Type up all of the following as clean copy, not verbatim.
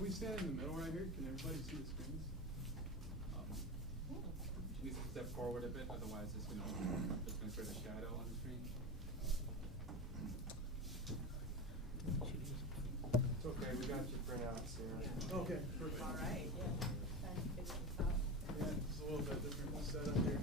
Can we stand in the middle right here? Can everybody see the screens? You need to step forward a bit, otherwise it's going to create a shadow on the screen. It's okay, we got your printouts here. Okay, perfect. All right, yeah. Yeah, it's a little bit different setup here.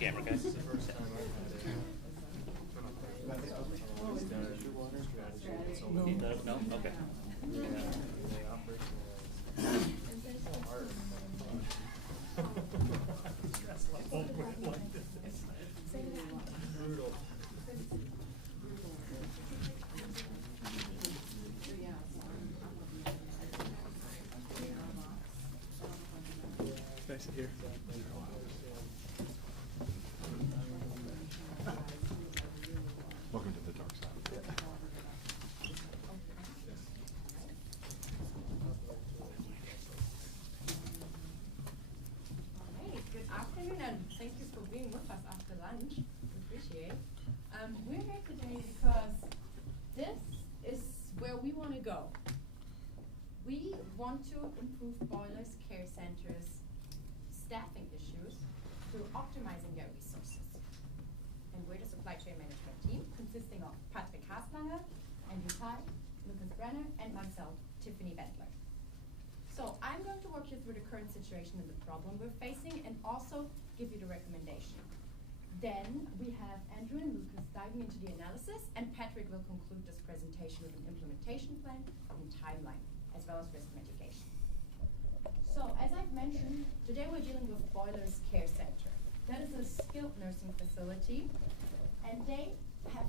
Camera guys. No? Okay. Brutal. It's nice to hear. Welcome to the dark side. Hey, good afternoon, and thank you for being with us after lunch. We appreciate. We're here today because this is where we want to go. We want to improve Boilers Care Center's staffing issues through optimizing their resources. And we're the supply chain management team consisting of Patrick Haslanger, Andrew Ty, Lucas Brenner, and myself, Tiffany Bentler. So I'm going to walk you through the current situation and the problem we're facing and also give you the recommendation. Then we have Andrew and Lucas diving into the analysis, and Patrick will conclude this presentation with an implementation plan and timeline, as well as risk mitigation. So as I've mentioned, today we're dealing with Boilers Care Center. That is a skilled nursing facility, and they have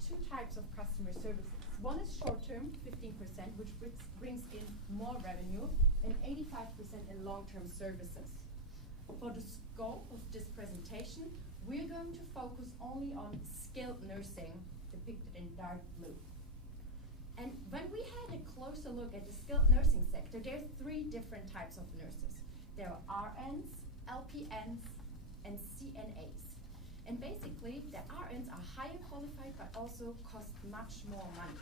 two types of customer services. One is short-term, 15%, which brings in more revenue, and 85% in long-term services. For the scope of this presentation, we're going to focus only on skilled nursing, depicted in dark blue. And when we had a closer look at the skilled nursing sector, there are three different types of nurses. There are RNs, LPNs, and CNAs. And basically, the RNs are higher qualified but also cost much more money.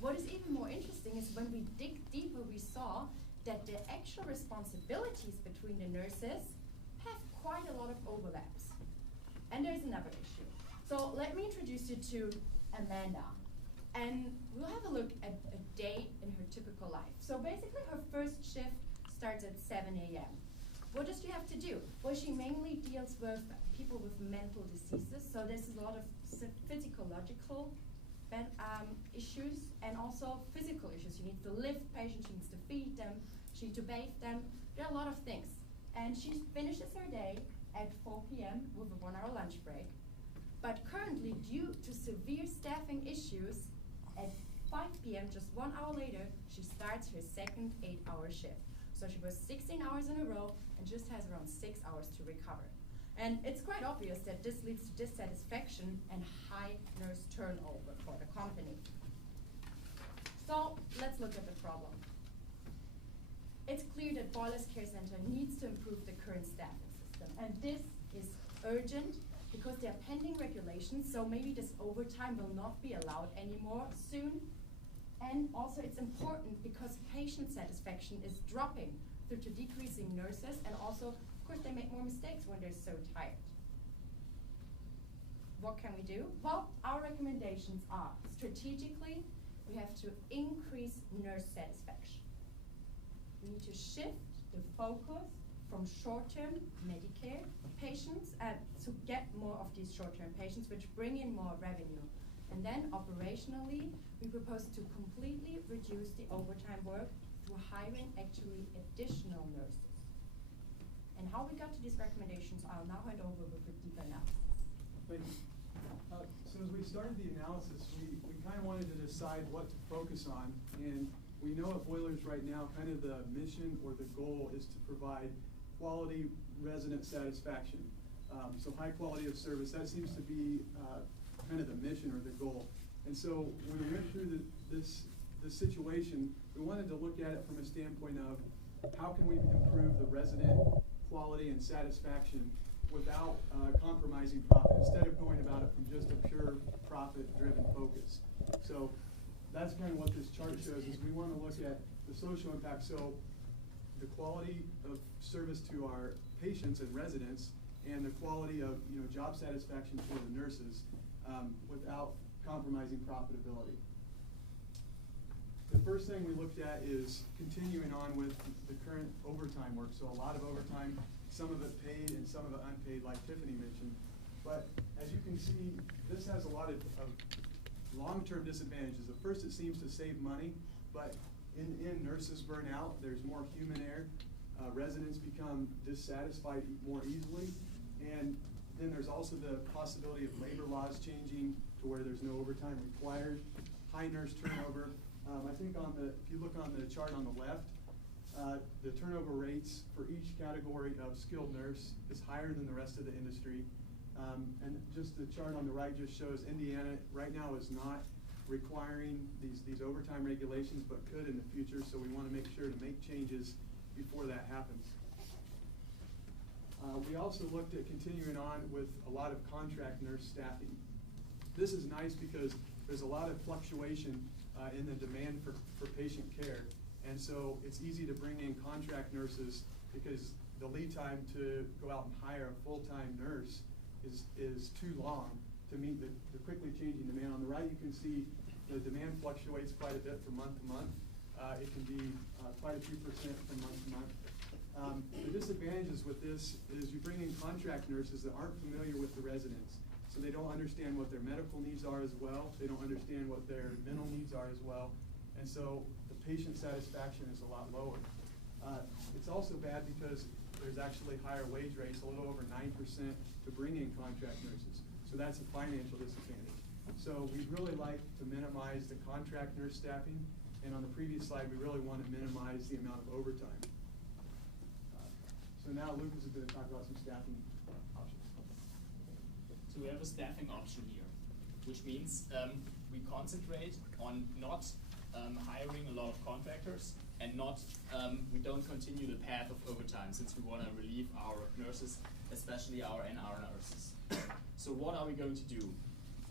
What is even more interesting is when we dig deeper, we saw that the actual responsibilities between the nurses have quite a lot of overlaps. And there's another issue. So let me introduce you to Amanda. And we'll have a look at a day in her typical life. So basically, her first shift starts at 7 a.m. What does she have to do? Well, she mainly deals with people with mental diseases. So there's a lot of physiological issues and also physical issues. She needs to lift patients, she needs to feed them, she needs to bathe them. There are a lot of things. And she finishes her day at 4 p.m. with a 1-hour lunch break. But currently, due to severe staffing issues, at 5 p.m., just 1 hour later, she starts her second 8-hour shift. So she was 16 hours in a row and just has around 6 hours to recover. And it's quite obvious that this leads to dissatisfaction and high nurse turnover for the company. So let's look at the problem. It's clear that Boilers Care Center needs to improve the current staffing system. And this is urgent because there are pending regulations, so maybe this overtime will not be allowed anymore soon. And also it's important because patient satisfaction is dropping due to decreasing nurses, and also, of course, they make more mistakes when they're so tired. What can we do? Well, our recommendations are, strategically, we have to increase nurse satisfaction. We need to shift the focus from short-term Medicare patients to get more of these short-term patients, which bring in more revenue. And then operationally, we propose to completely reduce the overtime work through hiring actually additional nurses. And how we got to these recommendations, I'll now hand over with a deeper analysis. Thank you. So as we started the analysis, we kind of wanted to decide what to focus on. And we know at Boilers right now, kind of the mission or the goal is to provide quality resident satisfaction. So high quality of service, that seems to be kind of the mission or the goal. And so when we went through this situation, we wanted to look at it from a standpoint of how can we improve the resident quality and satisfaction without compromising profit, instead of going about it from just a pure profit-driven focus. So that's kind of what this chart shows, is we want to look at the social impact. So the quality of service to our patients and residents, and the quality of job satisfaction for the nurses, without compromising profitability. The first thing we looked at is continuing on with the current overtime work. So a lot of overtime, some of it paid and some of it unpaid, like Tiffany mentioned. But as you can see, this has a lot of long-term disadvantages. At first, it seems to save money, but in the end, nurses burn out. There's more human error. Residents become dissatisfied more easily. And then there's also the possibility of labor laws changing to where there's no overtime required, high nurse turnover. I think if you look on the chart on the left, the turnover rates for each category of skilled nurse is higher than the rest of the industry. And just the chart on the right just shows Indiana right now is not requiring these overtime regulations, but could in the future. So we want to make sure to make changes before that happens. We also looked at continuing on with a lot of contract nurse staffing. This is nice because there's a lot of fluctuation in the demand for patient care. And so it's easy to bring in contract nurses because the lead time to go out and hire a full-time nurse is too long to meet the quickly changing demand. On the right, you can see the demand fluctuates quite a bit from month to month. It can be quite a few percent from month to month. The disadvantages with this is you bring in contract nurses that aren't familiar with the residents. So they don't understand what their medical needs are as well. They don't understand what their mental needs are as well. And so the patient satisfaction is a lot lower. It's also bad because there's actually higher wage rates, a little over 9% to bring in contract nurses. So that's a financial disadvantage. So we'd really like to minimize the contract nurse staffing. And on the previous slide, we really want to minimize the amount of overtime. So now Lucas is going to talk about some staffing options. So we have a staffing option here, which means we concentrate on not hiring a lot of contractors and we don't continue the path of overtime, since we want to relieve our nurses, especially our NR nurses. So what are we going to do?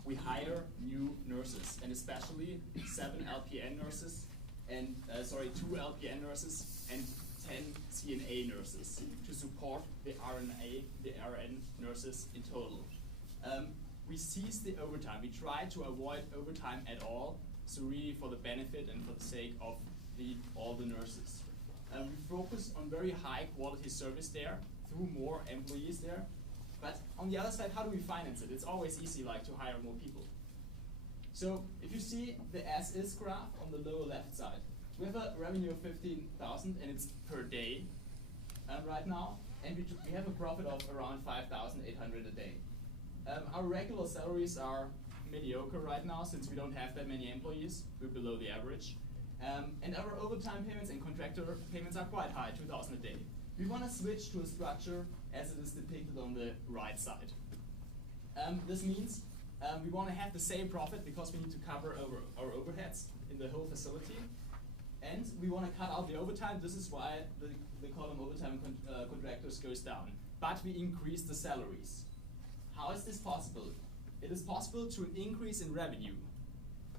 We hire new nurses, and especially 7 LPN nurses, and 2 LPN nurses and 10 CNA nurses to support the RN nurses in total. We cease the overtime. We try to avoid overtime at all, so really for the benefit and for the sake of all the nurses. We focus on very high quality service there through more employees there. But on the other side, how do we finance it? It's always easy to hire more people. So if you see the as-is graph on the lower left side, we have a revenue of 15,000 and it's per day right now, and we have a profit of around 5,800 a day. Our regular salaries are mediocre right now since we don't have that many employees. We're below the average. And our overtime payments and contractor payments are quite high, 2,000 a day. We want to switch to a structure as it is depicted on the right side. This means we want to have the same profit because we need to cover our overheads in the whole facility. And we want to cut out the overtime. This is why the column overtime contractors goes down. But we increase the salaries. How is this possible? It is possible to an increase in revenue.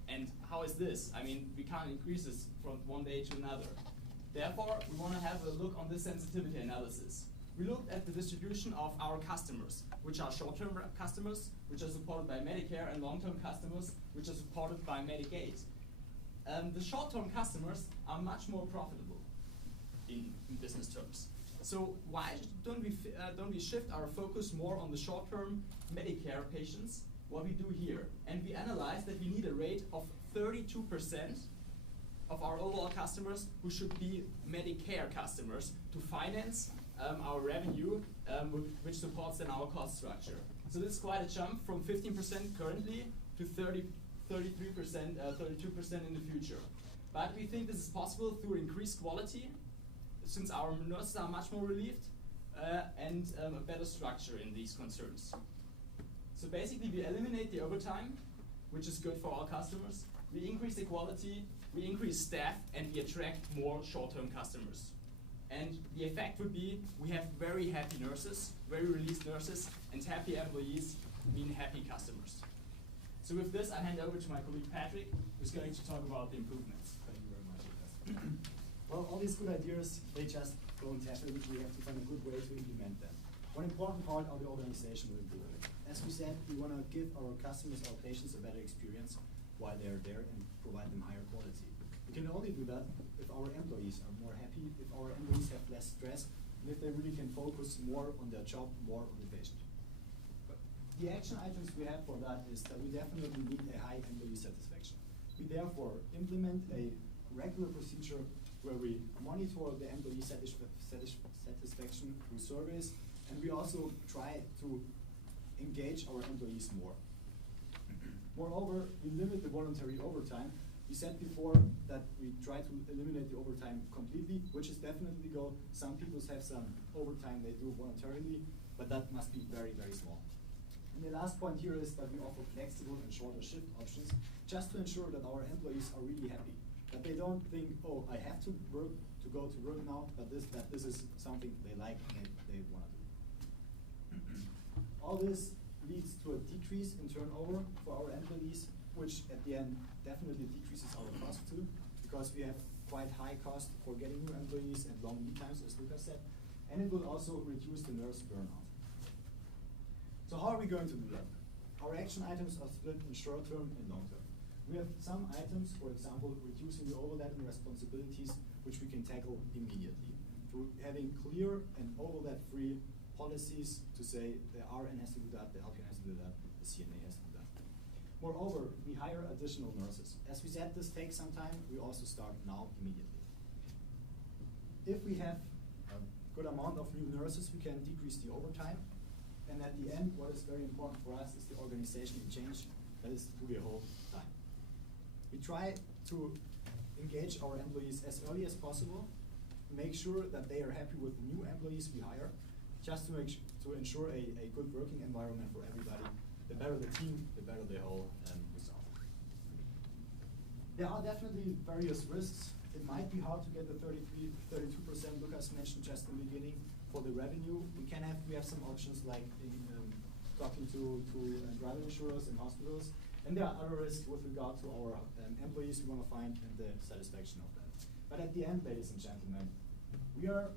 And how is this? I mean, we can't increase this from one day to another. Therefore, we want to have a look on this sensitivity analysis. We looked at the distribution of our customers, which are short-term customers, which are supported by Medicare, and long-term customers, which are supported by Medicaid. The short-term customers are much more profitable in business terms. So why don't we shift our focus more on the short-term Medicare patients? What we do here, and we analyze that we need a rate of 32% of our overall customers who should be Medicare customers to finance our revenue, which supports then our cost structure. So this is quite a jump from 15% currently to 33%, 32% in the future. But we think this is possible through increased quality, since our nurses are much more relieved, and a better structure in these concerns. So basically we eliminate the overtime, which is good for our customers. We increase the quality, we increase staff, and we attract more short-term customers. And the effect would be we have very happy nurses, very released nurses, and happy employees mean happy customers. So with this, I hand over to my colleague Patrick, who's going to talk about the improvements. Thank you very much, Lukas. Well, all these good ideas, they just don't happen. We have to find a good way to implement them. One important part of the organizational improvement. As we said, we want to give our customers, our patients, a better experience while they're there and provide them higher quality. We can only do that if our employees are more happy, if our employees have less stress, and if they really can focus more on their job, more on the patient. But the action items we have for that is that we definitely need a high employee satisfaction. We therefore implement a regular procedure where we monitor the employee satisfaction through surveys, and we also try to engage our employees more. Moreover, we limit the voluntary overtime. We said before that we try to eliminate the overtime completely, which is definitely the goal. Some people have some overtime they do voluntarily, but that must be very, very small. And the last point here is that we offer flexible and shorter shift options just to ensure that our employees are really happy. That they don't think, oh, I have to go to work now, but that this is something they like and they want to do. All this leads to a decrease in turnover for our employees, which at the end definitely decreases our cost too, because we have quite high cost for getting new employees and long lead times, as Lukas said, and it will also reduce the nurse burnout. So how are we going to do that? Our action items are split in short term and long term. We have some items, for example, reducing the overlapping responsibilities, which we can tackle immediately through having clear and overlap-free policies to say the RN has to do that, the LPN has to do that, the CNA has to do that. Moreover, we hire additional nurses. As we said, this takes some time. We also start now immediately. If we have a good amount of new nurses, we can decrease the overtime. And at the end, what is very important for us is the organizational change that is through the whole time. We try to engage our employees as early as possible, make sure that they are happy with the new employees we hire, just to ensure a good working environment for everybody. The better the team, the better the whole result. There are definitely various risks. It might be hard to get the 32% Lukas mentioned just in the beginning for the revenue. We have some options like talking to driver insurers and hospitals. And there are other risks with regard to our employees we want to find and the satisfaction of them. But at the end, ladies and gentlemen, we are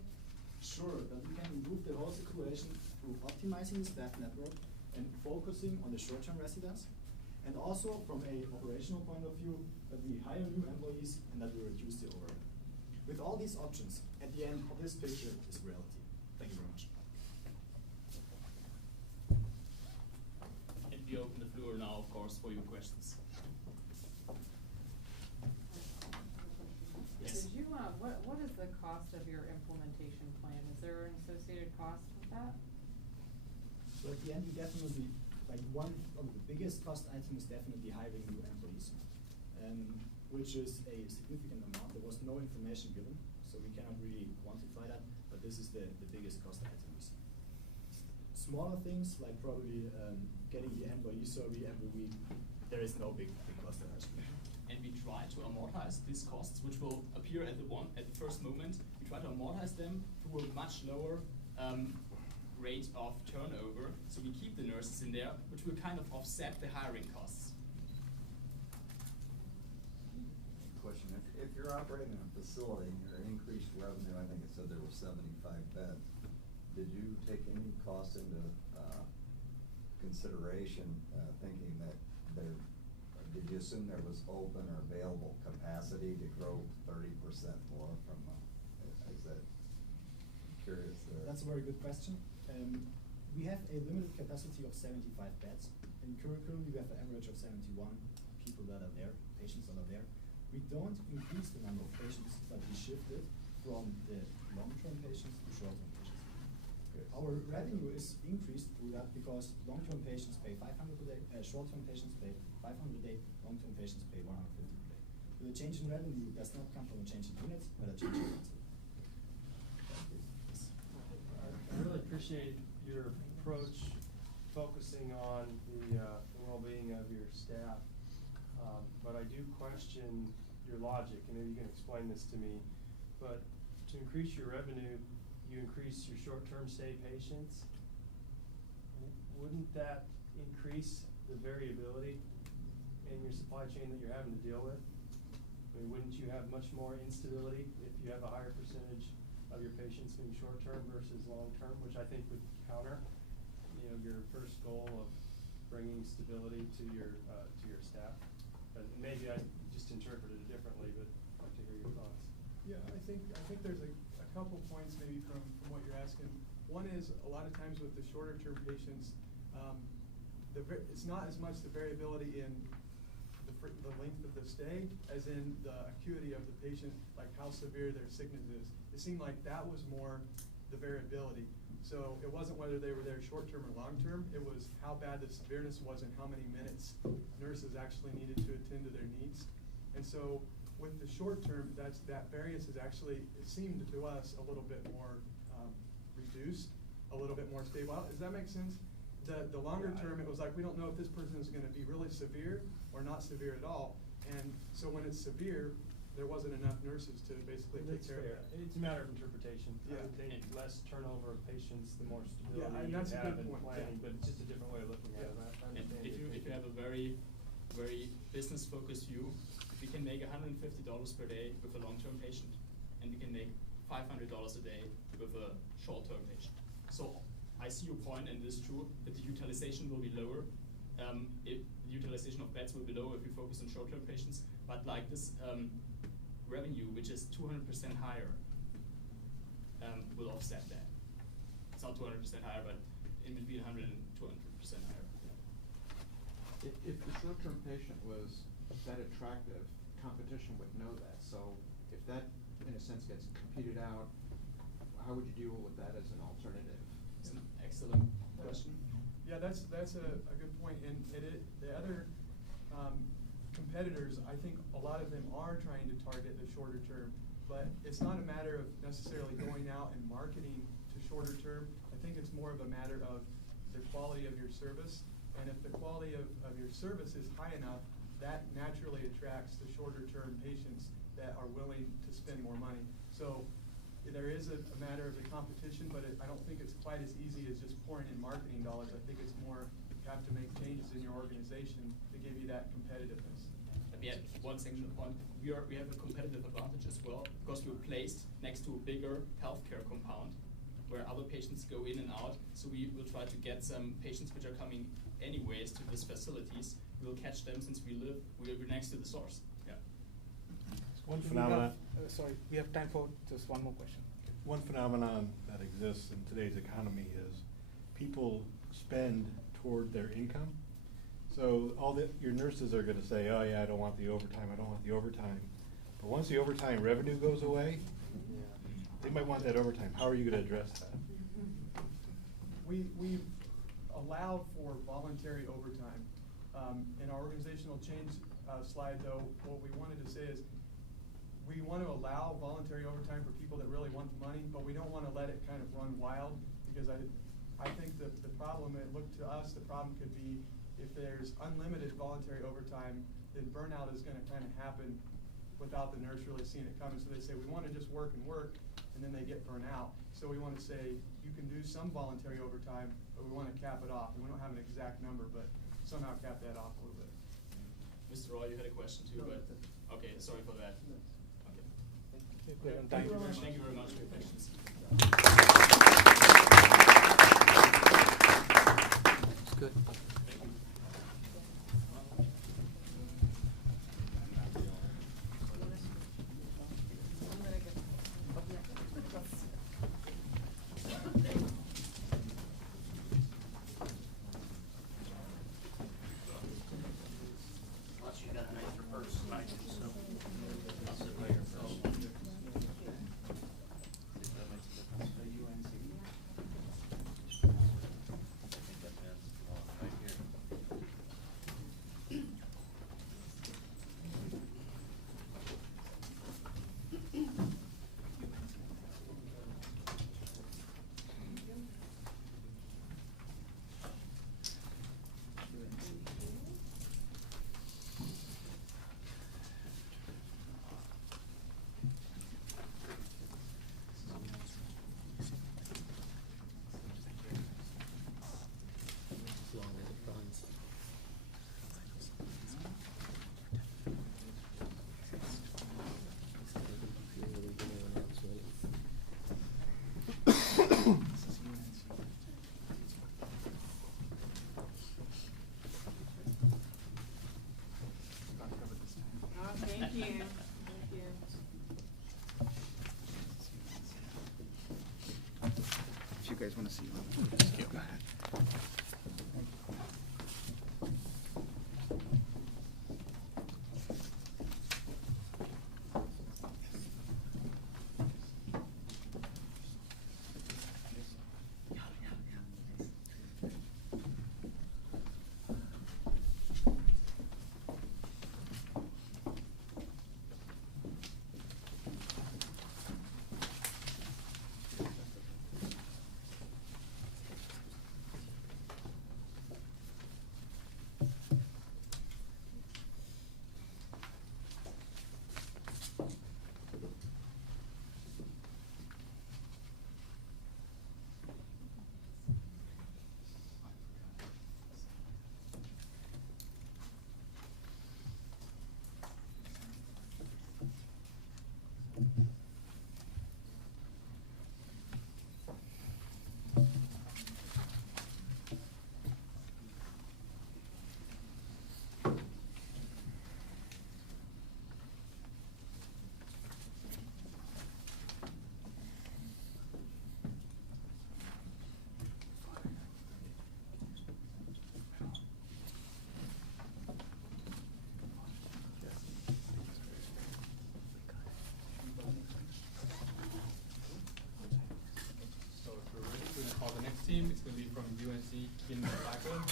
sure that we can improve the whole situation through optimizing the staff network and focusing on the short-term residents, and also from an operational point of view, that we hire new employees and that we reduce the overhead. With all these options, at the end of this picture is reality. Thank you very much. And we open the floor now, of course, for your questions. Yes. Did you, what is the cost of your implementation plan? Is there an associated cost with that? So at the end, we definitely, like one of the biggest cost items is definitely hiring new employees, which is a significant amount. There was no information given, so we cannot really quantify that, but this is the biggest cost item we see. Smaller things, like probably getting the employee survey every week, there is no big cost attachment. And we try to amortize these costs, which will appear at the first moment. We try to amortize them through a much lower rate of turnover, so we keep the nurses in there, which will kind of offset the hiring costs. Question: if you're operating a facility and your increased revenue, I think it said there were 75 beds. Did you take any costs into consideration, thinking that did you assume there was open or available capacity to grow 30% more from? Is that? curious there. That's a very good question. We have a limited capacity of 75 beds. In curriculum, we have an average of 71 people that are there, patients that are there. We don't increase the number of patients, but we shift it from the long-term patients to short-term patients. Our revenue is increased through that because long-term patients pay 500 a day, short-term patients pay 500 a day, long-term patients pay 150 a day. So the change in revenue does not come from a change in units, but a change in density. I really appreciate your approach focusing on the well-being of your staff, but I do question your logic, and maybe you can explain this to me. But to increase your revenue, you increase your short-term stay patients. Wouldn't that increase the variability in your supply chain that you're having to deal with? I mean, wouldn't you have much more instability if you have a higher percentage of your patients being short-term versus long-term, which I think would counter, your first goal of bringing stability to your staff? Maybe I just interpreted it differently, but I'd like to hear your thoughts. Yeah, I think there's a couple points maybe from what you're asking. One is a lot of times with the shorter term patients, it's not as much the variability in the length of the stay as in the acuity of the patient, like how severe their sickness is. It seemed like that was more the variability. So it wasn't whether they were there short term or long term, it was how bad the severeness was and how many minutes nurses actually needed to attend to their needs. And so with the short term, that variance is actually, it seemed to us a little bit more reduced, a little bit more stable. Does that make sense? The longer term, it was like, we don't know if this person is gonna be really severe or not severe at all. And so when it's severe, there wasn't enough nurses to basically take care of that. It's a matter of interpretation. Yeah. I would think less turnover of patients, the more stability Yeah, and you that's a have good in point, planning, yeah. but it's just a different way of looking at it. I And understand if your you thinking. have a very, very business-focused view, we can make $150 per day with a long-term patient, and we can make $500 a day with a short-term patient. So I see your point, and it is true that the utilization will be lower. The utilization of beds will be lower if we focus on short-term patients, but like this revenue, which is 200% higher, will offset that. It's not 200% higher, but in between 100 and 200% higher. If the short-term patient was that attractive, competition would know that. So if that, in a sense, gets competed out, how would you deal with that as an alternative? It's an excellent question. Yeah, that's a good point. And the other competitors, I think a lot of them are trying to target the shorter term, but it's not a matter of necessarily going out and marketing to shorter term. I think it's more of a matter of the quality of your service. And if the quality of your service is high enough, that naturally attracts the shorter term patients that are willing to spend more money. So there is a matter of the competition, but I don't think it's quite as easy as just pouring in marketing dollars. I think it's more, you have to make changes in your organization to give you that competitiveness. Let me add one section point. We have a competitive advantage as well, because we're placed next to a bigger healthcare compound where other patients go in and out. So we will try to get some patients which are coming anyways to these facilities. We'll catch them since we're next to the source. Yeah. One phenomenon. We have time for just one more question. One phenomenon that exists in today's economy is people spend toward their income. So your nurses are going to say, "Oh yeah, I don't want the overtime. I don't want the overtime." But once the overtime revenue goes away, they might want that overtime. How are you going to address that? We've allowed for voluntary overtime. In our organizational change slide, though, what we wanted to say is we want to allow voluntary overtime for people that really want the money, but we don't want to let it kind of run wild, because I think that the problem, it looked to us, the problem could be if there's unlimited voluntary overtime, then burnout is going to kind of happen without the nurse really seeing it coming. So they say, we want to just work and work, and then they get burnt out. So we want to say, you can do some voluntary overtime, but we want to cap it off. And we don't have an exact number, but somehow cap that off a little bit. Mr. Roy, you had a question too, No, but okay, sorry for that. No. Okay. Thank you very much. Thank you very much for your patience. It's good. first. I'll sit right here first. Right here. Oh, thank you. Thank you. If you guys want to see one, go ahead. So if we're ready, we're gonna call the next team. It's gonna be from UNC in Blackburn.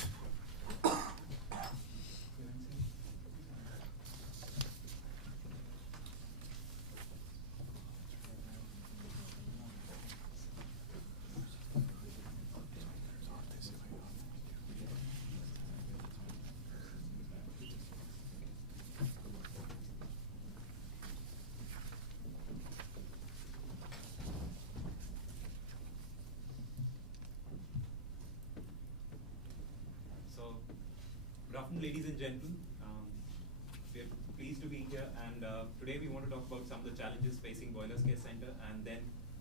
So, good afternoon, ladies and gentlemen. We're pleased to be here, and today we want to talk about some of the challenges facing Boilers Care Center, and then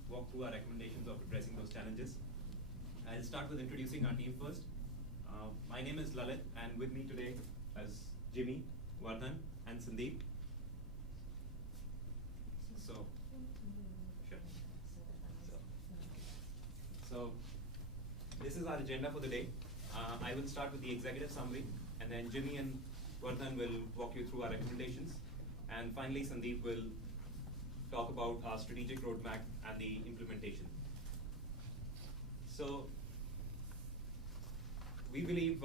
walk through our recommendations of addressing those challenges. I'll start with introducing our team first. My name is Lalit, and with me today is Jimmy, Vardhan, and Sandeep. So, sure. So, this is our agenda for the day. I will start with the executive summary, and then Jimmy and Vardhan will walk you through our recommendations, and finally Sandeep will talk about our strategic roadmap and the implementation. So, we believe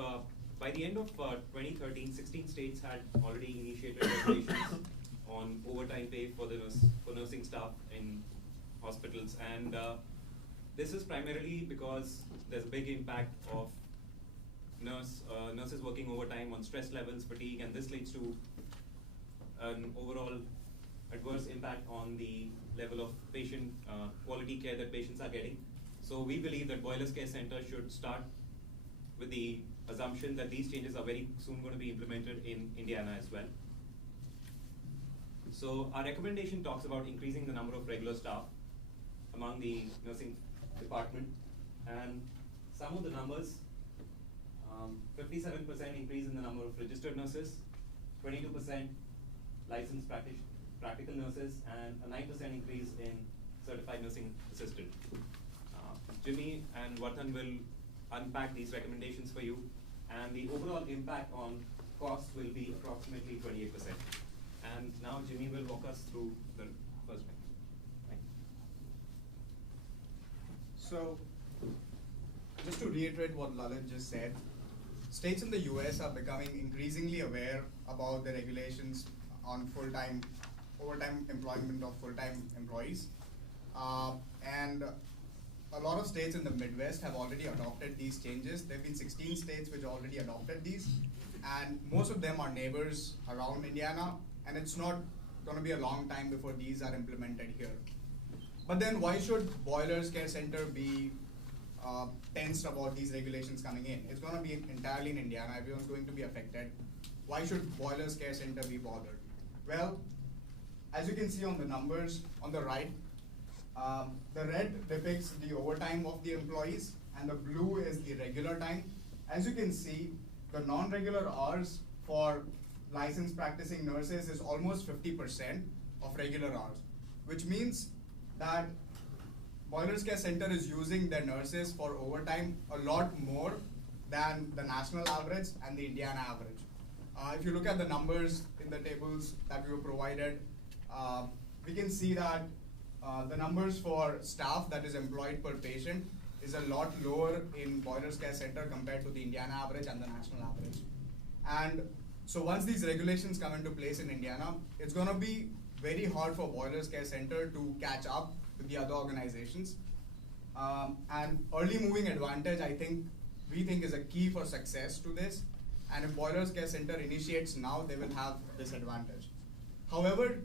by the end of 2013, 16 states had already initiated regulations on overtime pay for nursing staff in hospitals, and this is primarily because there's a big impact of nurses working overtime on stress levels, fatigue, and this leads to an overall adverse impact on the level of patient quality care that patients are getting. So we believe that Boilers Care Center should start with the assumption that these changes are very soon going to be implemented in Indiana as well. So our recommendation talks about increasing the number of regular staff among the nursing department, and some of the numbers, 57% increase in the number of registered nurses, 22% licensed practical nurses, and a 9% increase in certified nursing assistant. Jimmy and Vardhan will unpack these recommendations for you, and the overall impact on costs will be approximately 28%. And now Jimmy will walk us through the first one. Thank you. So, just to reiterate what Lalit just said, states in the US are becoming increasingly aware about the regulations on overtime employment of full-time employees. And a lot of states in the Midwest have already adopted these changes. There have been 16 states which already adopted these, and most of them are neighbors around Indiana, and it's not going to be a long time before these are implemented here. But then why should Boilers Care Center be tensed about these regulations coming in? It's going to be entirely in Indiana. Everyone's going to be affected. Why should Boilers Care Center be bothered? Well, as you can see on the numbers on the right, the red depicts the overtime of the employees, and the blue is the regular time. As you can see, the non-regular hours for licensed practicing nurses is almost 50% of regular hours, which means that Boilers Care Center is using their nurses for overtime a lot more than the national average and the Indiana average. If you look at the numbers in the tables that we were provided, we can see that the numbers for staff that is employed per patient is a lot lower in Boilers Care Center compared to the Indiana average and the national average. And so once these regulations come into place in Indiana, it's going to be very hard for Boilers Care Center to catch up with the other organizations. And early moving advantage, we think is a key for success to this. And if Boilers Care Center initiates now, they will have this advantage. However,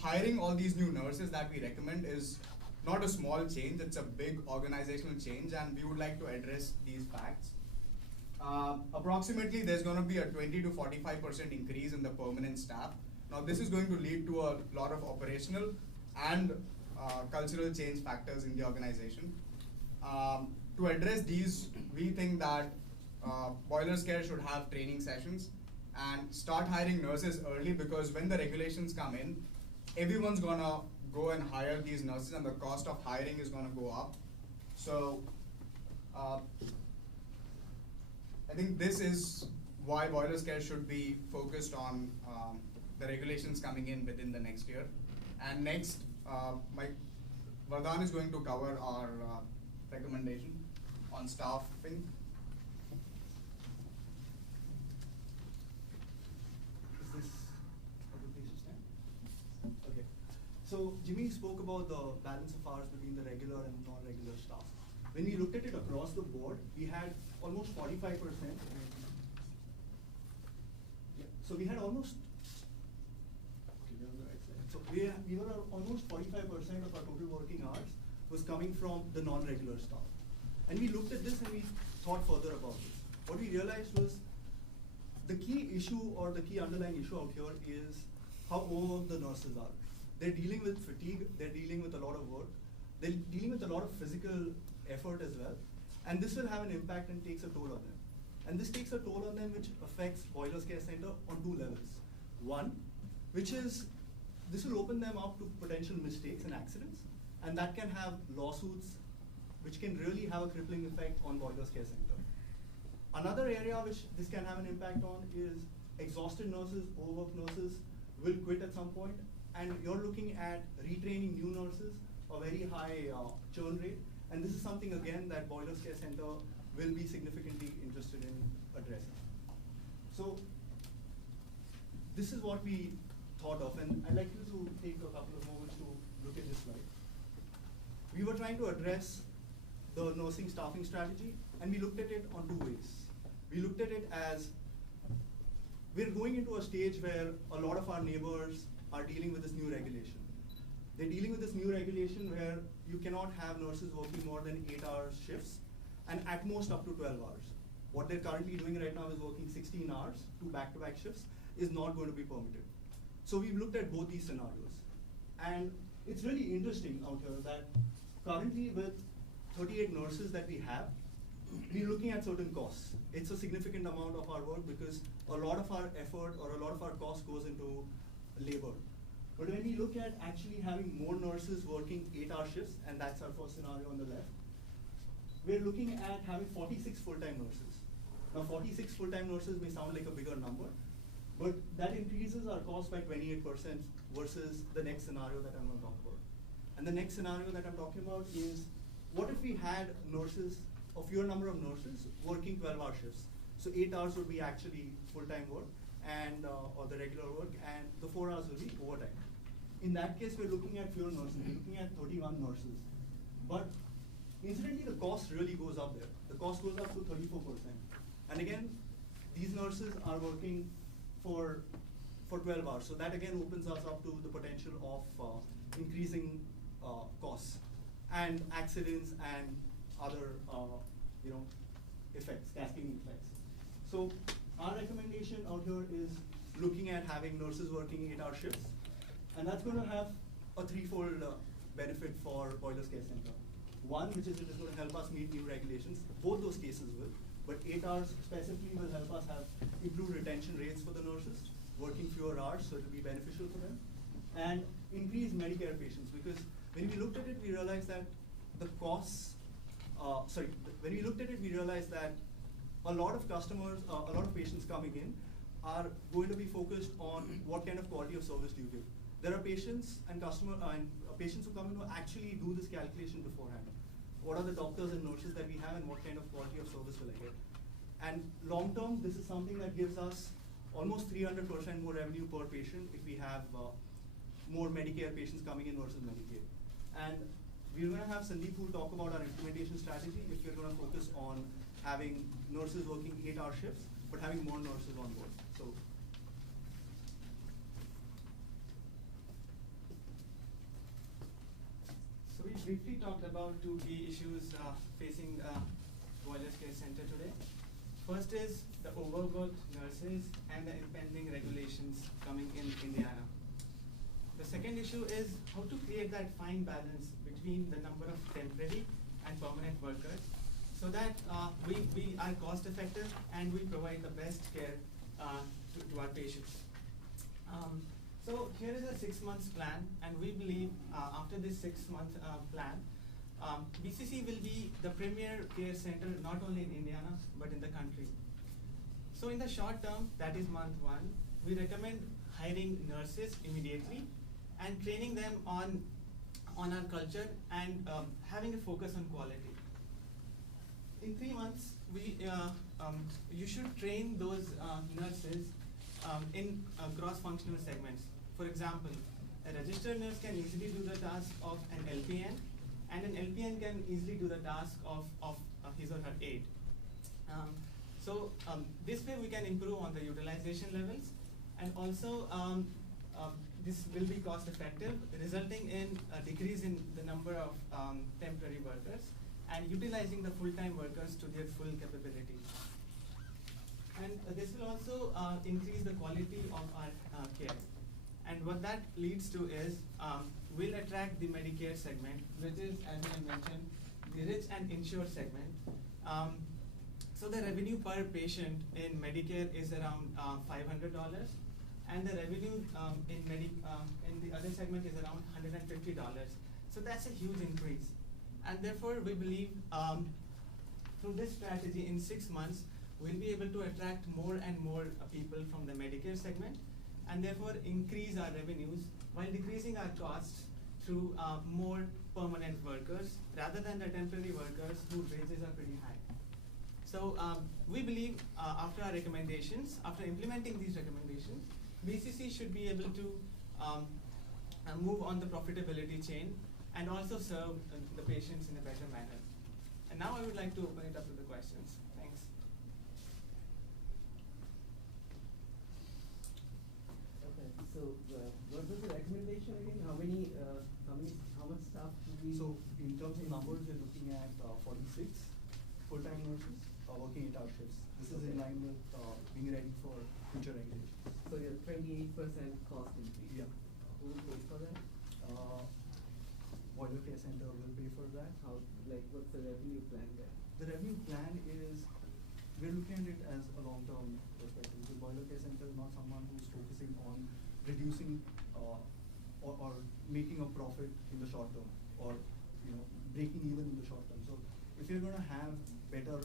hiring all these new nurses that we recommend is not a small change, it's a big organizational change, and we would like to address these facts. Approximately, there's going to be a 20 to 45% increase in the permanent staff. Now, this is going to lead to a lot of operational and cultural change factors in the organization. To address these, we think that Boilers Care should have training sessions and start hiring nurses early, because when the regulations come in, everyone's going to go and hire these nurses, and the cost of hiring is going to go up. So I think this is why Boilers Care should be focused on the regulations coming in within the next year. And next, Vardhan is going to cover our recommendation on staffing. Is this a good place to stand? Okay. So Jimmy spoke about the balance of hours between the regular and non-regular staff. When we looked at it across the board, we had almost 45%. Yeah. So we had almost. Okay, we're on the right side. So we were almost 45% of our total working hours was coming from the non-regular staff. And we looked at this and we thought further about this. What we realized was the key issue or the key underlying issue out here is how overworked the nurses are. They're dealing with fatigue, they're dealing with a lot of work, they're dealing with a lot of physical effort as well, and this will have an impact and takes a toll on them. And this takes a toll on them which affects Boilers Care Center on two levels. One, which is this will open them up to potential mistakes and accidents, and that can have lawsuits which can really have a crippling effect on Boilers Care Center. Another area which this can have an impact on is exhausted nurses, overworked nurses will quit at some point, and you're looking at retraining new nurses, a very high churn rate, and this is something again that Boilers Care Center will be significantly interested in addressing. So this is what we thought of, and I'd like you to take a couple of moments to look at this slide. We were trying to address the nursing staffing strategy, and we looked at it on two ways. We looked at it as we're going into a stage where a lot of our neighbors are dealing with this new regulation. They're dealing with this new regulation where you cannot have nurses working more than 8-hour shifts, and at most up to 12 hours. What they're currently doing right now is working 16 hours, 2 back-to-back shifts, is not going to be permitted. So we've looked at both these scenarios. And it's really interesting out here that currently with 38 nurses that we have, we're looking at certain costs. It's a significant amount of our work because a lot of our effort or a lot of our cost goes into labor. But when we look at actually having more nurses working 8-hour shifts, and that's our first scenario on the left, we're looking at having 46 full-time nurses. Now 46 full-time nurses may sound like a bigger number, But that increases our cost by 28% versus the next scenario that I'm going to talk about. And the next scenario that I'm talking about is, what if we had nurses, a fewer number of nurses, working 12-hour shifts? So 8 hours would be actually full-time work, and or the regular work, and the 4 hours will be overtime. In that case, we're looking at fewer nurses. We're looking at 31 nurses. But incidentally, the cost really goes up there. The cost goes up to 34%. And again, these nurses are working for 12 hours. So that again opens us up to the potential of increasing costs and accidents and other effects, cascading effects. So our recommendation out here is looking at having nurses working 8-hour shifts. And that's going to have a threefold benefit for Boilers Care Center. One, which is it is going to help us meet new regulations. Both those cases will. But 8 hours specifically will help us have improved retention rates for the nurses, working fewer hours, so it will be beneficial for them. And increase Medicare patients, because when we looked at it, we realized that the costs, when we looked at it, we realized that a lot of customers, a lot of patients coming in are going to be focused on what kind of quality of service do you give. There are patients and patients who come in who actually do this calculation beforehand. What are the doctors and nurses that we have, and what kind of quality of service will I get? And long term, this is something that gives us almost 300% more revenue per patient if we have more Medicare patients coming in versus Medicaid. And we're going to have Sandeep who will talk about our implementation strategy if we're going to focus on having nurses working 8-hour shifts, but having more nurses on board. So we briefly talked about two key issues facing Boilers Care Center today. First is the overworked nurses and the impending regulations coming in Indiana. The second issue is how to create that fine balance between the number of temporary and permanent workers, so that we are cost effective and we provide the best care to our patients. So here is a 6 months plan, and we believe after this 6 month plan, BCC will be the premier care center not only in Indiana but in the country. So in the short term, that is month 1, we recommend hiring nurses immediately and training them on our culture and having a focus on quality. In 3 months, you should train those nurses in cross-functional segments. For example, a registered nurse can easily do the task of an LPN, and an LPN can easily do the task of his or her aide. This way we can improve on the utilization levels, and also this will be cost effective, resulting in a decrease in the number of temporary workers and utilizing the full-time workers to their full capability. And this will also increase the quality of our care. And what that leads to is, we'll attract the Medicare segment, which is, as I mentioned, the rich and insured segment. So the revenue per patient in Medicare is around $500, and the revenue in the other segment is around $150. So that's a huge increase. And therefore, we believe through this strategy, in 6 months, we'll be able to attract more and more people from the Medicare segment, and therefore increase our revenues while decreasing our costs through more permanent workers rather than the temporary workers whose wages are pretty high. So we believe after our recommendations, after implementing these recommendations, BCC should be able to move on the profitability chain and also serve the patients in a better manner. And now I would like to open it up to the questions. Thanks. Okay, so what was the recommendation again? How much staff do we? So in terms of numbers, we're looking at 46 full-time nurses working 8-hour shifts. This is in line with being ready for future regulations. So your 28% cost increase. Yeah. Who will pay for that? Boiler Care Center will pay for that. How, what's the revenue plan there? The revenue plan is, we're looking at it as a long-term perspective. The Boiler Care Center is not someone who's focusing on reducing or making a profit in the short term, or breaking even in the short term. So if you're going to have better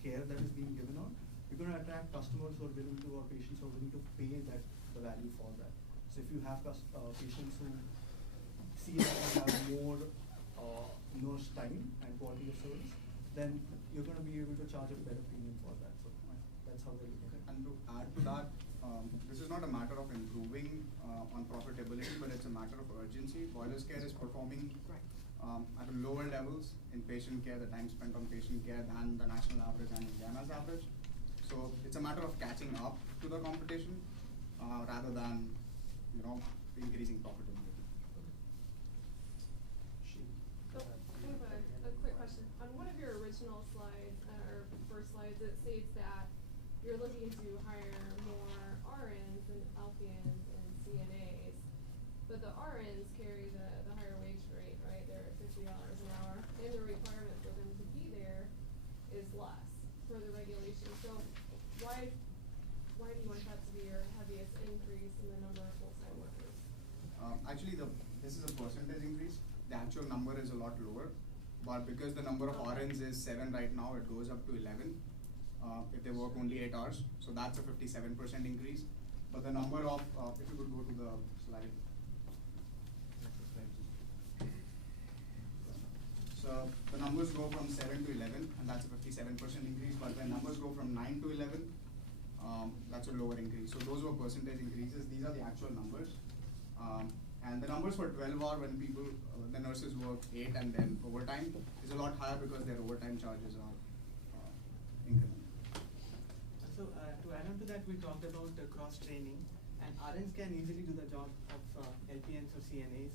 care that is being given out, we're going to attract customers who are willing to, or patients who are willing to pay that, the value for that. So if you have patients who see that you have more nurse time and quality of service, then you're going to be able to charge a better premium for that. So that's how we're looking at it. And to add to that, this is not a matter of improving on profitability, but it's a matter of urgency. Boilers Care is performing at lower levels in patient care, the time spent on patient care, than the national average and Indiana's average. So it's a matter of catching up to the competition rather than, increasing profitability. So I have a quick question. On one of your original slides, or first slides, it states that you're looking to hire more RNs and LPNs and CNAs, but the RNs carry the higher wage rate, right? They're at $50 an hour, and the requirement for them to be there is less for the regulation. So why do you want that to be your heaviest increase in the number of full-time workers? Actually, this is a percentage increase. The actual number is a lot lower, but because the number of RNs is 7 right now, it goes up to 11 if they work only 8 hours. So that's a 57% increase. But the number of, if you could go to the slide. So the numbers go from 7 to 11, and that's a 57% increase. But when numbers go from 9 to 11, that's a lower increase. So those were percentage increases. These are the actual numbers. And the numbers for 12-hour when people, the nurses work 8 and then overtime is a lot higher because their overtime charges are incremental. So to add on to that, we talked about cross-training, and RNs can easily do the job of LPNs or CNAs,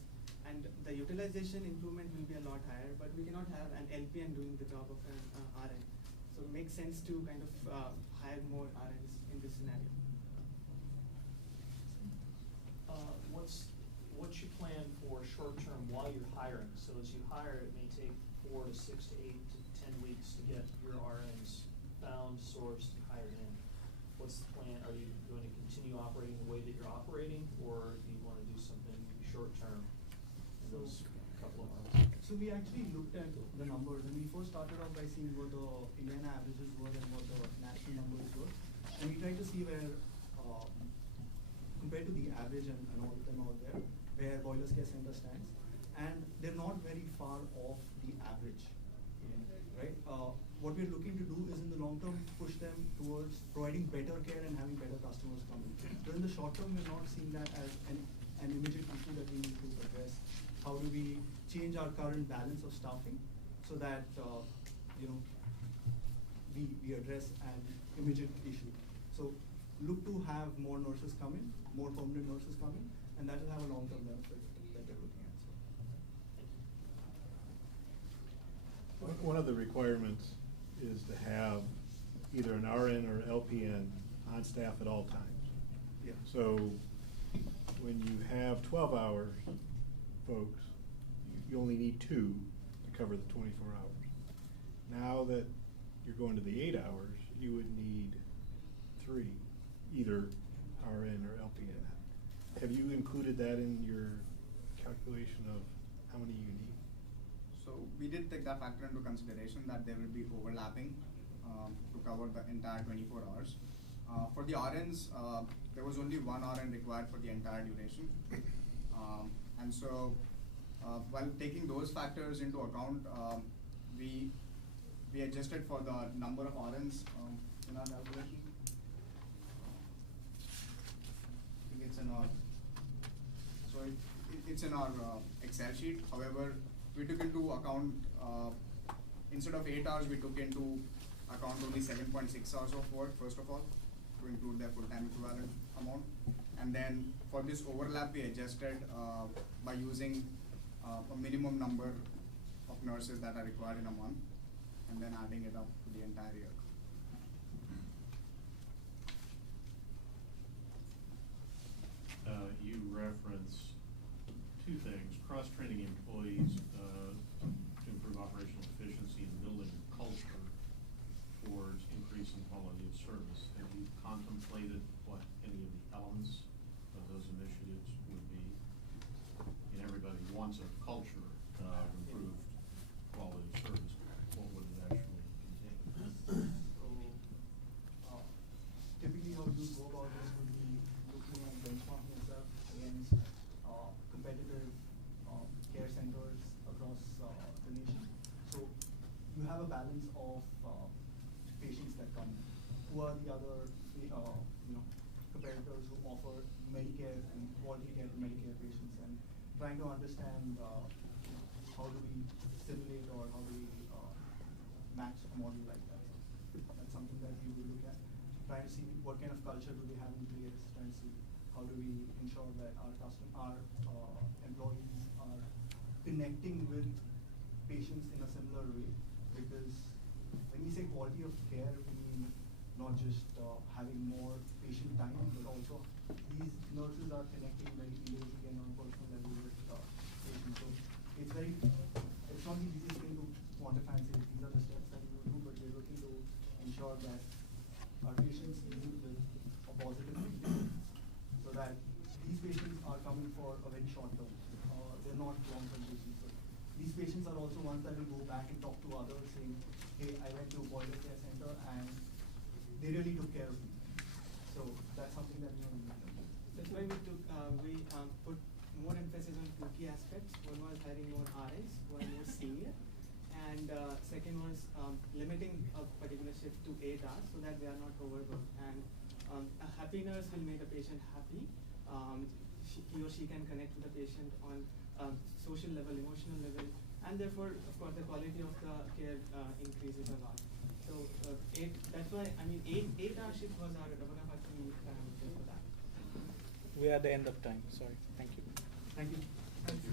and the utilization improvement will be a lot higher, but we cannot have an LPN doing the job of an RN. So it makes sense to kind of hire more RNs in this scenario. What's your plan for short term while you're hiring? So as you hire, it may take 4 to 6 to 8 to 10 weeks to get your RNs found, sourced, and hired in. What's the plan? Are you going to continue operating the way that you're operating, or do you want to do something short term in those couple of months? So we actually looked at the numbers, and we first started off by seeing what the Indiana averages were and what the national numbers were, and we tried to see where, compared to the average and all of them out there, where Boilers Care Center stands, and they're not very far off the average, right? What we're looking to do is in the long term push them towards providing better care and having better customers come in. So in the short term, we're not seeing that as an immediate issue that we need to address. How do we change our current balance of staffing so that we address an immediate issue? So look to have more nurses come in, more permanent nurses come in, and that will have a long-term benefit that we're looking at. So. One of the requirements is to have either an RN or LPN on staff at all times. Yeah. So when you have 12-hour folks, you only need 2 to cover the 24 hours. Now that you're going to the 8 hours, you would need 3, either RN or LPN. Have you included that in your calculation of how many you need? So we did take that factor into consideration, that there will be overlapping to cover the entire 24 hours. For the RNs, there was only 1 RN required for the entire duration. And so while taking those factors into account, we adjusted for the number of RNs in our calculation. I think it's in our, so it's in our Excel sheet. However, we took into account, instead of 8 hours, we took into account only 7.6 hours of work, first of all, to include their full-time equivalent amount. And then for this overlap, we adjusted by using a minimum number of nurses that are required in a month, and then adding it up to the entire year. You reference 2 things: cross-training employees to improve operational efficiency and building culture towards increasing quality of service. Have you contemplated what any of the elements of those initiatives would be? And everybody wants a culture of improved quality of service. What would it actually contain? competitors who offer Medicare and quality care to Medicare patients, and trying to understand how do we simulate or how do we match a model like that. That's something that we will look at. Trying to see what kind of culture do they have in place, trying to see how do we ensure that our employees are connecting with patients in a similar way, because when we say quality of care, we mean not just having more patient time, but also these nurses are connecting very individually and on a personal level with patients. So it's not the easiest thing to quantify and say these are the steps that we will do, but we're looking to ensure that our patients leave with a positive feeling, so that these patients are coming for a very short term. They're not long-term patients. So these patients are also ones that will go back and talk to others saying, hey, I went to a boiler care center and they really took care of me. So that's something that we want to do. That's why we put more emphasis on two key aspects. One was hiring more RNs, one more senior, and second was limiting a particular shift to 8 hours so that they are not overworked. And a happy nurse will make a patient happy. He or she can connect with the patient on social level, emotional level, and therefore, of course, the quality of the care increases a lot. So that's why, I mean, 8-hour shift was one of our key parameters for that. We are at the end of time. Sorry. Thank you. Thank you. Thank you.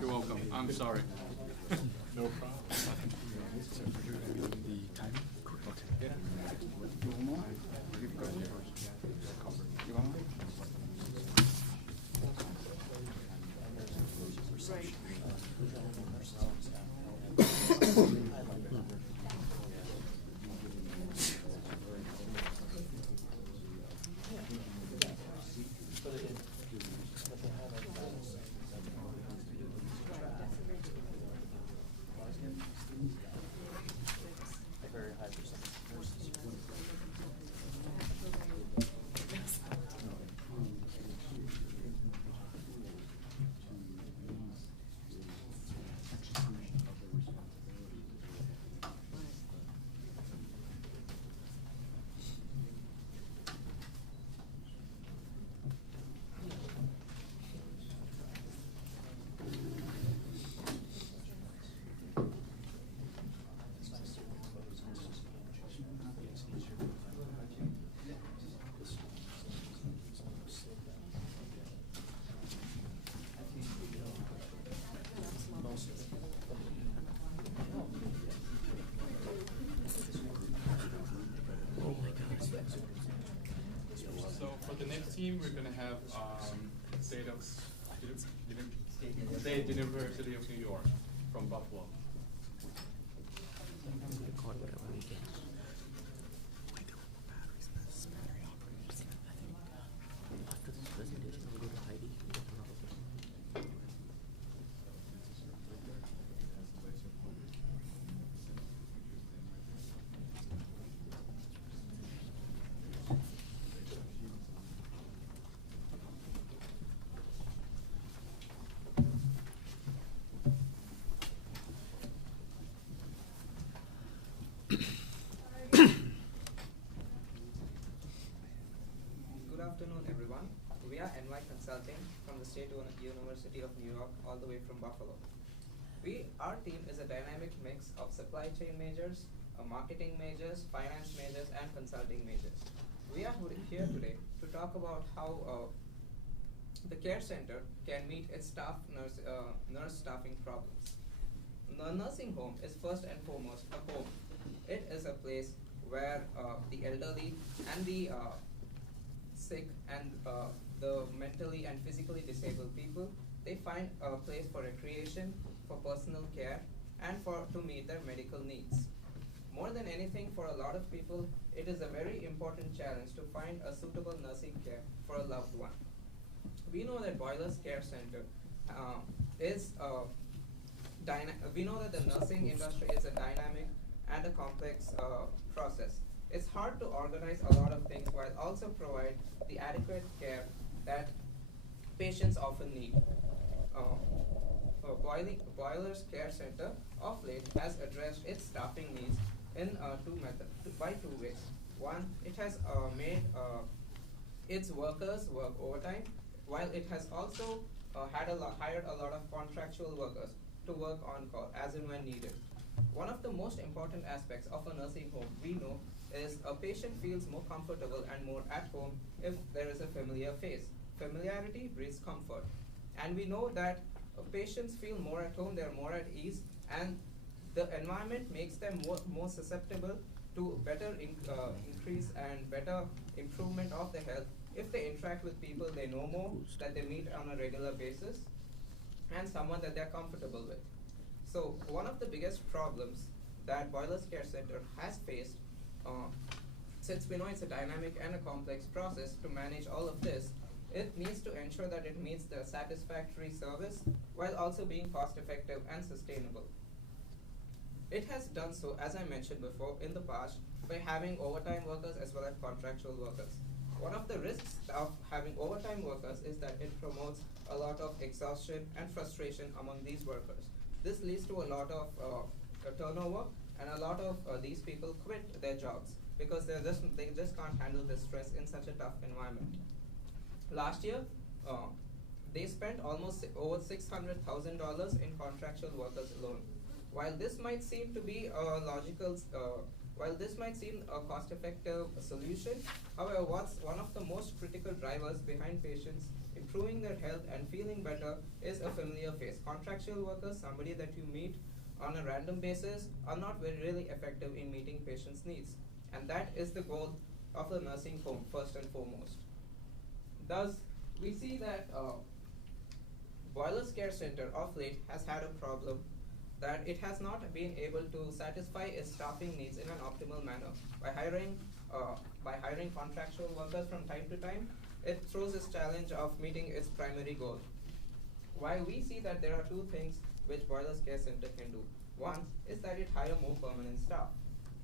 You're welcome. I'm sorry. No problem. So for the next team, we're gonna have State University of New York from Buffalo. from the State University of New York, all the way from Buffalo. Our team is a dynamic mix of supply chain majors, marketing majors, finance majors, and consulting majors. We are here today to talk about how the care center can meet its nurse staffing problems. The nursing home is first and foremost a home. It is a place where the elderly and the sick and the mentally and physically disabled people, they find a place for recreation, for personal care, and to meet their medical needs. More than anything, for a lot of people, it is a very important challenge to find a suitable nursing care for a loved one. We know that Boilers Care Center we know that the nursing industry is a dynamic and a complex process. It's hard to organize a lot of things while also provide the adequate care that patients often need. Boilers Care Center of late has addressed its staffing needs in by two ways. One, it has made its workers work overtime, while it has also hired a lot of contractual workers to work on call as and when needed. One of the most important aspects of a nursing home, we know, is a patient feels more comfortable and more at home if there is a familiar face. Familiarity breeds comfort. And we know that patients feel more at home, they're more at ease, and the environment makes them more susceptible to better increase and better improvement of their health if they interact with people they know more, that they meet on a regular basis, and someone that they're comfortable with. So one of the biggest problems that Boilers Care Center has faced, since we know it's a dynamic and a complex process to manage all of this, it needs to ensure that it meets the satisfactory service while also being cost effective and sustainable. It has done so, as I mentioned before, in the past by having overtime workers as well as contractual workers. One of the risks of having overtime workers is that it promotes a lot of exhaustion and frustration among these workers. This leads to a lot of turnover, and a lot of these people quit their jobs because they just can't handle the stress in such a tough environment. Last year, they spent almost over $600,000 in contractual workers alone. While this might seem to be a cost-effective solution, however, one of the most critical drivers behind patients improving their health and feeling better is a familiar face. Contractual workers, somebody that you meet on a random basis, are not really effective in meeting patients' needs. And that is the goal of the nursing home, first and foremost. Thus, we see that Boilers Care Center of late has had a problem that it has not been able to satisfy its staffing needs in an optimal manner. By hiring contractual workers from time to time, it throws this challenge of meeting its primary goal. While we see that there are two things which Boilers Care Center can do. One is that it hire more permanent staff.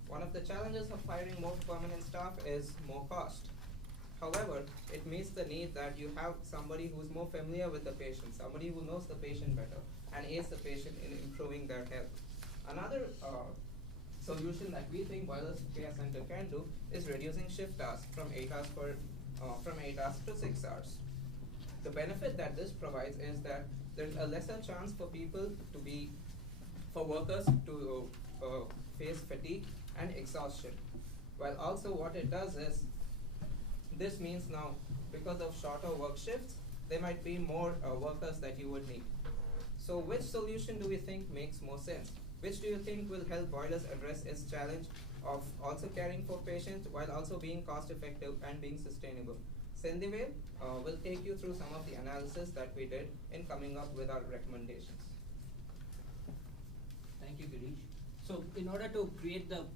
One of the challenges of hiring more permanent staff is more cost. However, it meets the need that you have somebody who is more familiar with the patient, somebody who knows the patient better and aids the patient in improving their health. Another solution that we think Boilers Care Center can do is reducing shift hours from 8 hours to 6 hours. The benefit that this provides is that there's a lesser chance for workers to face fatigue and exhaustion. While also what it does is, this means now, because of shorter work shifts, there might be more workers that you would need. So which solution do we think makes more sense? Which do you think will help Boilers address its challenge of also caring for patients while also being cost effective and being sustainable? Sendivel will take you through some of the analysis that we did in coming up with our recommendations. Thank you, Girish. So in order to create the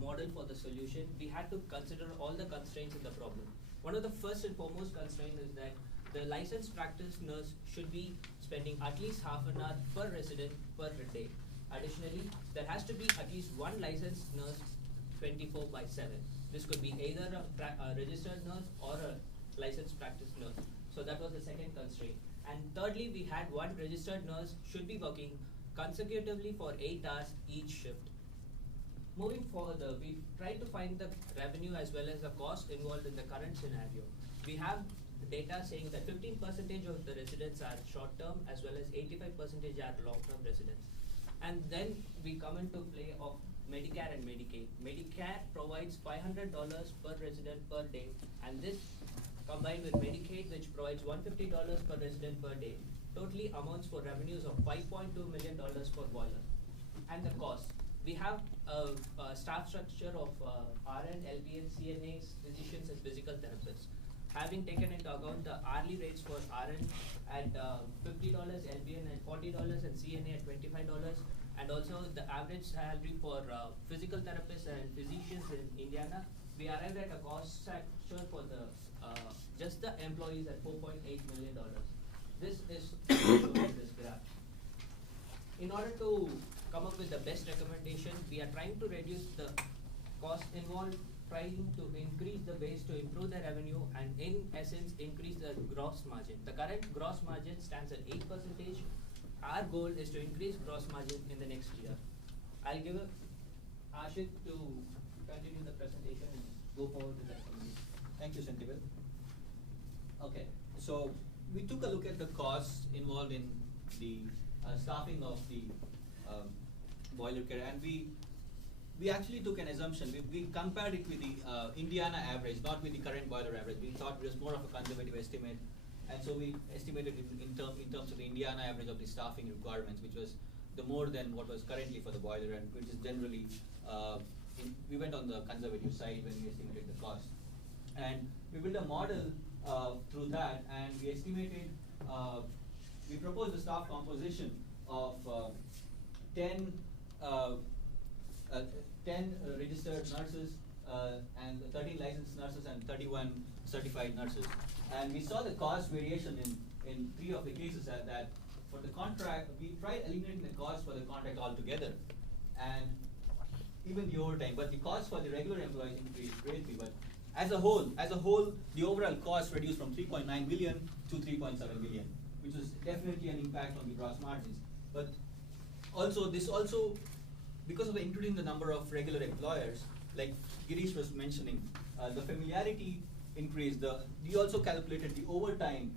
model for the solution, we had to consider all the constraints in the problem. One of the first and foremost constraints is that the licensed practice nurse should be spending at least half an hour per resident per day. Additionally, there has to be at least one licensed nurse 24/7. This could be either a registered nurse or a licensed practice nurse. So that was the second constraint. And thirdly, we had one registered nurse should be working consecutively for 8 hours each shift. Moving further, we tried to find the revenue as well as the cost involved in the current scenario. We have data saying that 15% of the residents are short-term as well as 85% are long-term residents. And then we come into play of Medicare and Medicaid. Medicare provides $500 per resident per day, and this combined with Medicaid, which provides $150 per resident per day, totally amounts for revenues of $5.2 million per boiler. And the cost. We have a staff structure of RN, LPN, CNAs, physicians, and physical therapists. Having taken into account the hourly rates for RN at $50, LPN at $40, and CNA at $25, and also the average salary for physical therapists and physicians in Indiana, we arrived at a cost structure for the just the employees at $4.8 million. This is shown in this graph. In order to come up with the best recommendation, we are trying to reduce the cost involved, trying to increase the base to improve the revenue, and in essence increase the gross margin. The current gross margin stands at 8%. Our goal is to increase gross margin in the next year. I'll give Ashit to continue the presentation and go forward with the recommendation. Thank you, Sentivel. Okay, so we took a look at the costs involved in the staffing of the boiler care, and we actually took an assumption. We compared it with the Indiana average, not with the current boiler average. We thought it was more of a conservative estimate, and so we estimated it in terms of the Indiana average of the staffing requirements, which was the more than what was currently for the boiler, and which is generally we went on the conservative side when we estimated the cost. And we built a model through that, and we estimated, we proposed a staff composition of 10 registered nurses and 13 licensed nurses and 31 certified nurses. And we saw the cost variation in 3 of the cases that for the contract, we tried eliminating the cost for the contract altogether, and even the overtime, but the cost for the regular employees increased greatly. But as a whole, the overall cost reduced from 3.9 million to 3.7 million, which is definitely an impact on the gross margins. But also, because of the increasing the number of regular employers, like Girish was mentioning, the familiarity increased. We also calculated the overtime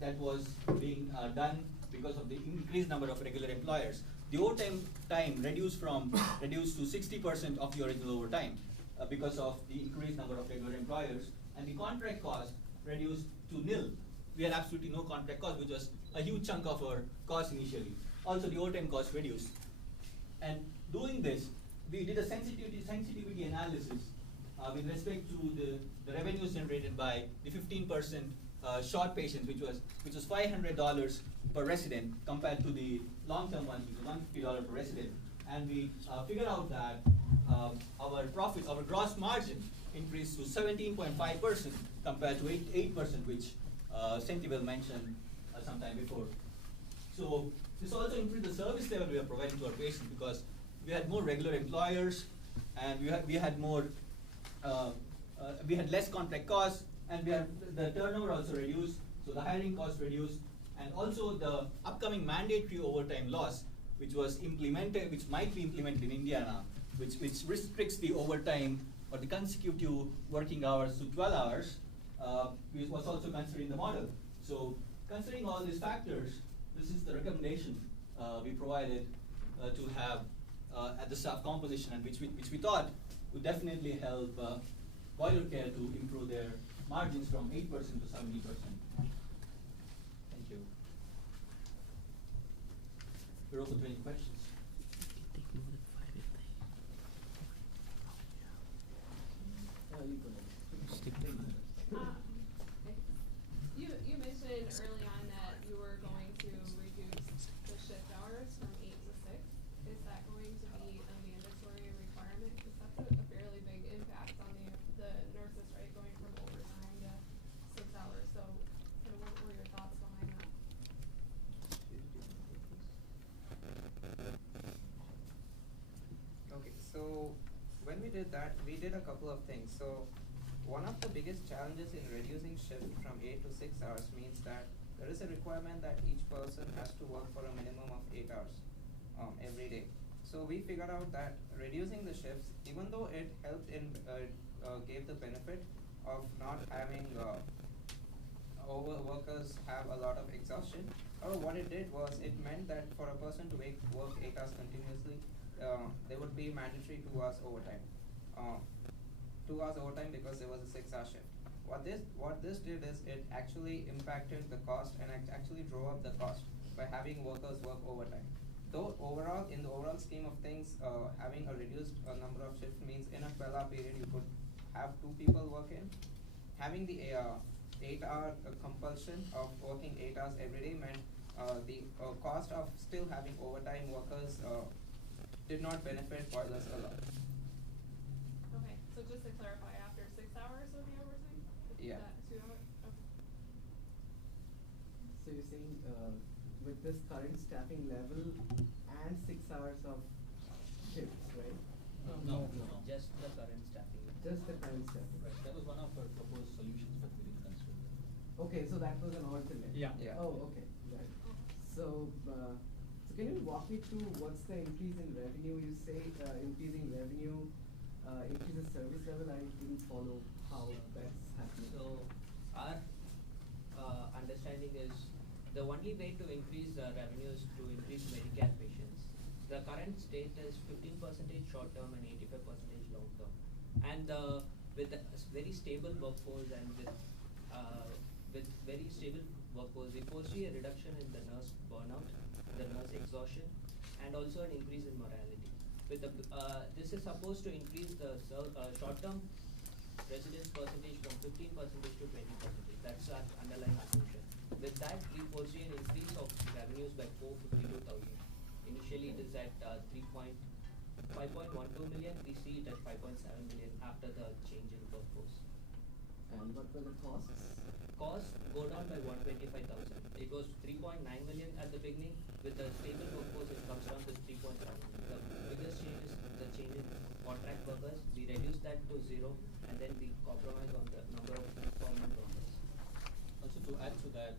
that was being done because of the increased number of regular employers. The overtime time reduced to 60% of the original overtime because of the increased number of regular employers, and the contract cost reduced to nil. We had absolutely no contract cost, which was a huge chunk of our cost initially. Also, the overtime cost reduced. And doing this, we did a sensitivity analysis with respect to the revenues generated by the 15% short patients, which was $500 per resident compared to the long-term ones, which was $150 per resident. And we figured out that our profits, our gross margin increased to 17.5% compared to 8%, which Sentivel mentioned sometime before. So this also improved the service level we are providing to our patients, because we had more regular employers, and we had more we had less contract costs, and the turnover also reduced, so the hiring costs reduced, and also the upcoming mandatory overtime laws, which might be implemented in Indiana, which restricts the overtime or the consecutive working hours to 12 hours, which was also considered in the model. So considering all these factors, this is the recommendation we provided to have at the staff composition, and which we thought would definitely help boiler care to improve their margins from 8% to 70%. Thank you. We're open to any questions. You mentioned early on that you were going to reduce the shift hours from 8 to 6. Is that going to be a mandatory requirement? Because that's a fairly big impact on the nurses, right? Going from overtime to 6 hours. So kind of what were your thoughts behind that? Okay, so when we did that, we did a couple of things. So one of the biggest challenges in reducing shift from 8 to 6 hours means that there is a requirement that each person has to work for a minimum of 8 hours every day. So we figured out that reducing the shifts, even though it helped in gave the benefit of not having workers have a lot of exhaustion. Or what it did was it meant that for a person to work 8 hours continuously, there would be mandatory 2 hours overtime. 2 hours overtime because there was a 6-hour shift. What this did is it actually impacted the cost and actually drove up the cost by having workers work overtime. Though overall, in the overall scheme of things, having a reduced number of shifts means in a 12-hour period you could have 2 people work in. Having the 8-hour compulsion of working 8 hours every day meant the cost of still having overtime workers did not benefit boilers a lot. Okay, so just to clarify, after 6 hours of the overtime? Yeah. That 2 hours? Okay. So you're saying with this current staffing level and 6 hours of shifts, right? No, just the current staffing. Just the current staffing. Right, that was one of our proposed solutions, but we didn't consider that. Okay, so that was an alternate. Yeah. Oh, okay, right. So, so can you walk me through what's the increase in revenue? You say increasing revenue increases service level. I didn't follow how that's happening. So our understanding is the only way to increase revenue is to increase Medicare patients. The current state is 15% short term and 85% long term. And with a very stable workforce and with very stable workforce, we foresee a reduction in the nurse burnout, the nurse exhaustion, and also an increase in morality. With the, this is supposed to increase the short-term residence percentage from 15% to 20%. That's our underlying assumption. With that, we foresee an increase of revenues by 452,000. Initially, it is at 5.12 million. We see it at 5.7 million after the change in workforce. And what were the costs? Costs go down by 125,000. It was 3.9 million at the beginning. With the stable workforce, it comes down to 3.7 million. The biggest change is the change in contract workers. We reduce that to 0, and then we compromise on the number of permanent workers. Also, to add to that,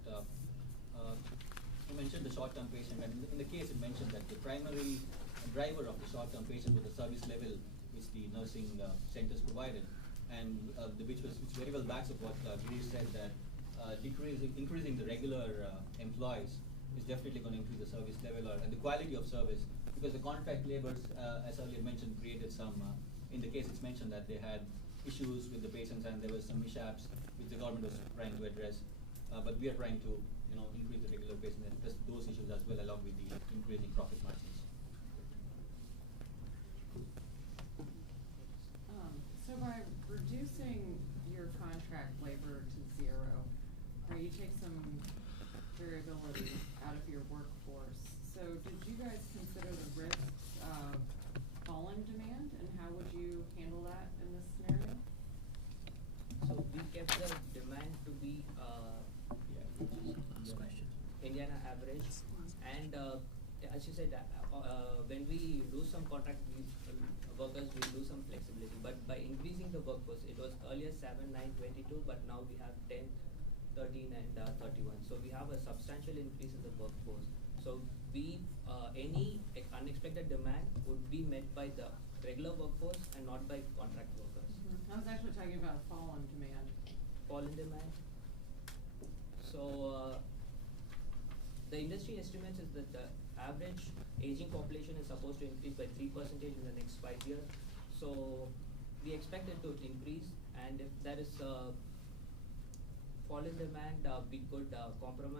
you mentioned the short-term patient, and in the case it mentioned that the primary driver of the short-term patient was the service level which the nursing centers provided, and which very well backs up what Girish said, that increasing the regular employees is definitely going to increase the service level and the quality of service, because the contract laborers, as earlier mentioned, created some, in the case it's mentioned that they had issues with the patients and there was some mishaps which the government was trying to address, but we are trying to increase the regular patient and address those issues as well, along with the increasing profit margins. So by reducing your contract labor to 0, you take some variability out of your workforce. So did you guys consider the risks of falling demand, and how would you handle that in this scenario? So we kept the demand to be Indiana average, and as you said, when we lose some contract workers, we lose some flexibility. But by increasing the workforce, it was earlier 7, 9, 22, but now we have 10, 13, and 31. So we have a substantial increase in the workforce. So we any unexpected demand would be met by the regular workforce and not by contract workers. I was actually talking about a fall in demand. Fall in demand. So the industry estimates is that the average aging population is supposed to increase by 3% in the next 5 years. So we expect it to increase, and if there is fall in demand, we could compromise